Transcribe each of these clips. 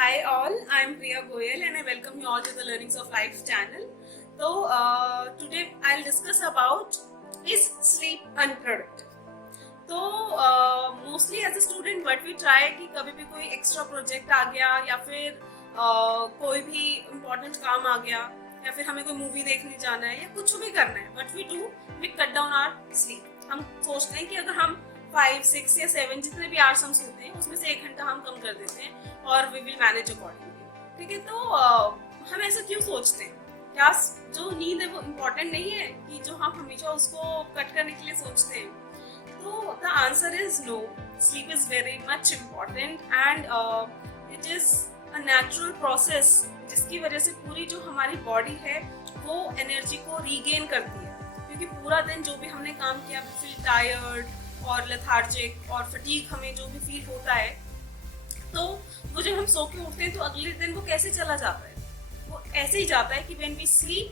Hi all, I am Priya Goyal and I welcome you all to the Learnings of Life channel. So today I'll discuss about is sleep unproductive. तो mostly as a student but we try कि कभी भी कोई extra project आ गया या फिर कोई भी इम्पोर्टेंट काम आ गया या फिर हमें कोई मूवी देखने जाना है या कुछ भी करना है but we cut down our sleep. हम सोचते हैं कि अगर हम 5, 6 या 7 जितने भी आवर्स हम सोते हैं उसमें से 1 घंटा हम कम कर देते हैं और वी विल मैनेज अकॉर्डिंगली. ठीक है, तो हम ऐसा क्यों सोचते हैं? क्या जो नींद है वो इम्पोर्टेंट नहीं है कि जो हम हमेशा उसको कट करने के लिए सोचते हैं? So the answer is no. Sleep is very much important and it is a natural process जिसकी वजह से पूरी जो हमारी बॉडी है वो एनर्जी को रीगेन करती है, क्योंकि पूरा दिन जो भी हमने काम किया वी फील टायर्ड और लेथार्जिक और फटीग हमें जो भी फील होता है, तो वो जब हम सो के उठते हैं तो अगले दिन वो कैसे चला जाता है? वो ऐसे ही जाता है कि व्हेन वी स्लीप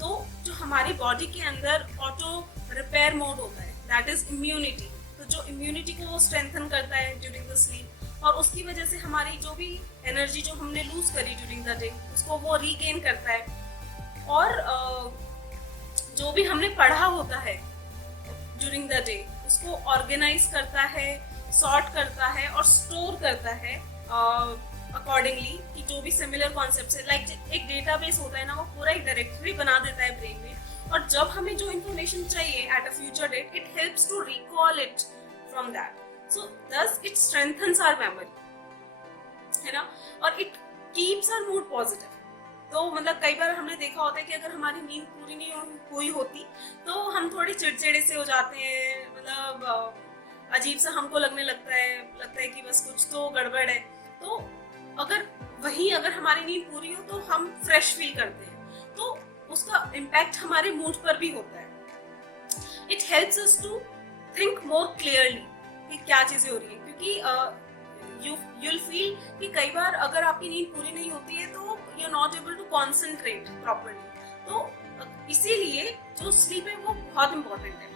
तो जो हमारी बॉडी के अंदर ऑटो रिपेयर मोड होता है, दैट इज इम्यूनिटी. तो जो इम्यूनिटी को वो स्ट्रेंथन करता है ड्यूरिंग द स्लीप और उसकी वजह से हमारी जो भी एनर्जी जो हमने लूज करी ड्यूरिंग द डे उसको वो रीगेन करता है और जो भी हमने पढ़ा होता है ड्यूरिंग द डे उसको ऑर्गेनाइज करता है, सॉर्ट करता है और स्टोर करता है अकॉर्डिंगली कि जो भी सिमिलर कॉन्सेप्ट्स है, लाइक एक डेटाबेस होता है ना, वो पूरा एक डायरेक्टरी बना देता है ब्रेन में और जब हमें जो इन्फॉर्मेशन चाहिए at a future date it helps to recall it from that. So thus it strengthens our memory, है ना, और it keeps our mood positive. तो मतलब कई बार हमने देखा होता है कि अगर हमारी नींद पूरी नहीं हुई होती तो हम थोड़े चिड़चिड़े से हो जाते हैं, मतलब अजीब सा हमको लगने लगता है कि बस कुछ तो गड़बड़ है. तो अगर हमारी नींद पूरी हो तो हम फ्रेश फील करते हैं, तो उसका इम्पैक्ट हमारे मूड पर भी होता है. It helps us to think more clearly कि क्या चीजें हो रही है, क्योंकि यू विल फील कि कई बार अगर आपकी नींद पूरी नहीं होती है तो you are not able to concentrate properly. तो इसीलिए जो स्लीप है वो बहुत इंपॉर्टेंट है.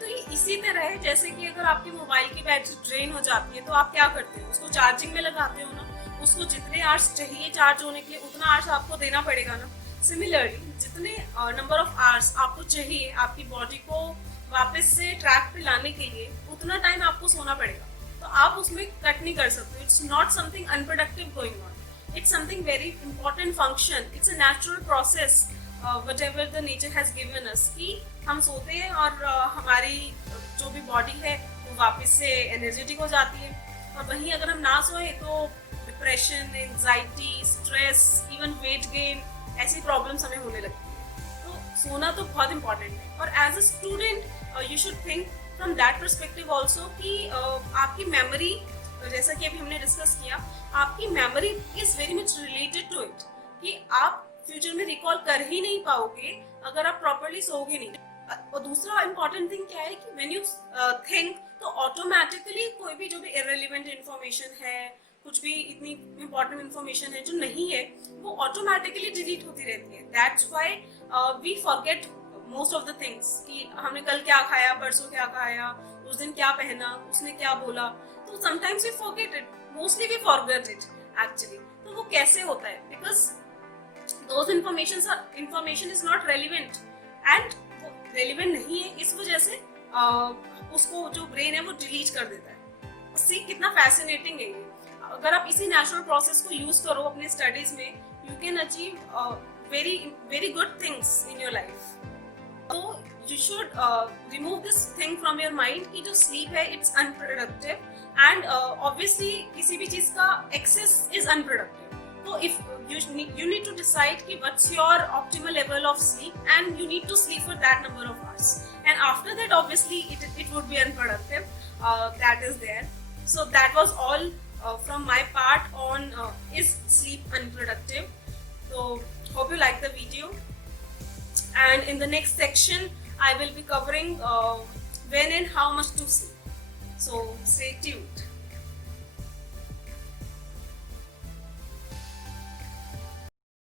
तो ये इसी तरह है जैसे कि अगर आपकी मोबाइल की बैटरी ड्रेन हो जाती है तो आप क्या करते हो? उसको चार्जिंग में लगाते हो ना, उसको जितने आवर्स चाहिए चार्ज होने के लिए उतना आवर्स आपको देना पड़ेगा ना. सिमिलरली जितने नंबर ऑफ आवर्स आपको चाहिए आपकी बॉडी को वापस से ट्रैक पे लाने के लिए उतना टाइम आपको सोना पड़ेगा. तो आप उसमें कट नहीं कर सकते. It's not something unproductive going on, it's something very important function. It's a natural process whatever the nature has given us कि हम सोते हैं और हमारी जो भी बॉडी है वो वापस से एनर्जेटिक हो जाती है. और वहीं अगर हम ना सोए तो depression, anxiety, stress, even weight gain ऐसी प्रॉब्लम्स हमें होने लगती है. तो सोना तो बहुत इंपॉर्टेंट है. और as a student you should think from that perspective also कि आपकी मेमोरी, जैसा कि अभी हमने डिस्कस किया, आपकी memory is very much related to it, कि आप फ्यूचर में रिकॉल कर ही नहीं पाओगे अगर आप प्रॉपरली सोओगे नहीं. और दूसरा इंपॉर्टेंट थिंग क्या है कि व्हेन यू थिंक तो ऑटोमेटिकली कोई भी जो भी इररिलेवेंट इंफॉर्मेशन है, कुछ भी इतनी इंपॉर्टेंट इंफॉर्मेशन है जो नहीं है, वो ऑटोमेटिकली डिलीट होती रहती है. That's why we forget most of the things कि हमने कल क्या खाया, परसों क्या खाया, उस दिन क्या पहना, उसने क्या बोला. तो sometimes we forget it, mostly we forget it actually. तो वो कैसे होता है? Because those information is not relevant and relevant नहीं है, इस वजह से उसको जो ब्रेन है वो डिलीट कर देता है. सी कितना फैसिनेटिंग है ये. अगर आप इसी नेचुरल प्रोसेस को यूज करो अपने स्टडीज में, you can achieve very good things in your life. तो you should remove this thing from your mind कि जो स्लीप है इट्स अनप्रोडक्टिव एंड ऑब्वियसली किसी भी चीज का access is unproductive. So if you need to decide कि what's your optimal level of sleep and you need to sleep for that number of hours, and after that obviously it would be unproductive. That is there. So that was all from my part on is sleep unproductive. So hope you like the video, and in the next section I will be covering when and how much to sleep. So stay tuned.